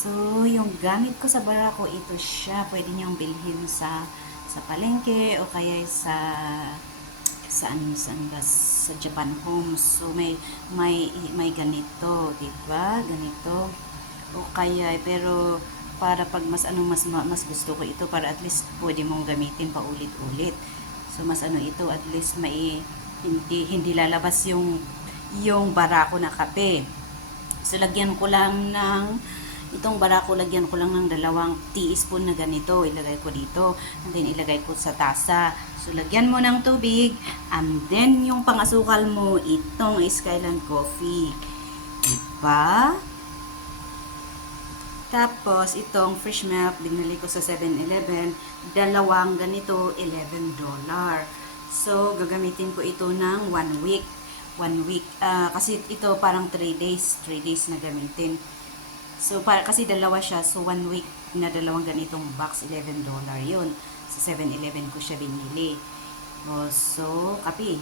So, yung gamit ko sa barako, ito siya. Pwede niyong bilhin sa palengke o kaya saan ba, sa Japan Home. So, may ganito, 'di ba? Ganito. O kaya, pero para pag mas gusto ko ito para at least pwede mong gamitin pa ulit-ulit. So, mas ito, at least hindi lalabas yung barako na kape. So, lagyan ko lang ng itong barako, lagyan ko lang ng 2 teaspoon na ganito. Ilagay ko dito. And then, ilagay ko sa tasa. So, lagyan mo ng tubig. And then, yung pangasukal mo, itong Skyland Coffee. Diba? Tapos, itong fresh milk, binili ko sa 7-Eleven. Dalawang ganito, $11. So, gagamitin ko ito ng 1 week. 1 week. Kasi ito parang 3 days. 3 days na gamitin. So, kasi dalawa siya. So, 1 week na dalawang ganitong box, $11 yun. Sa 7-Eleven ko siya binili. So, kape.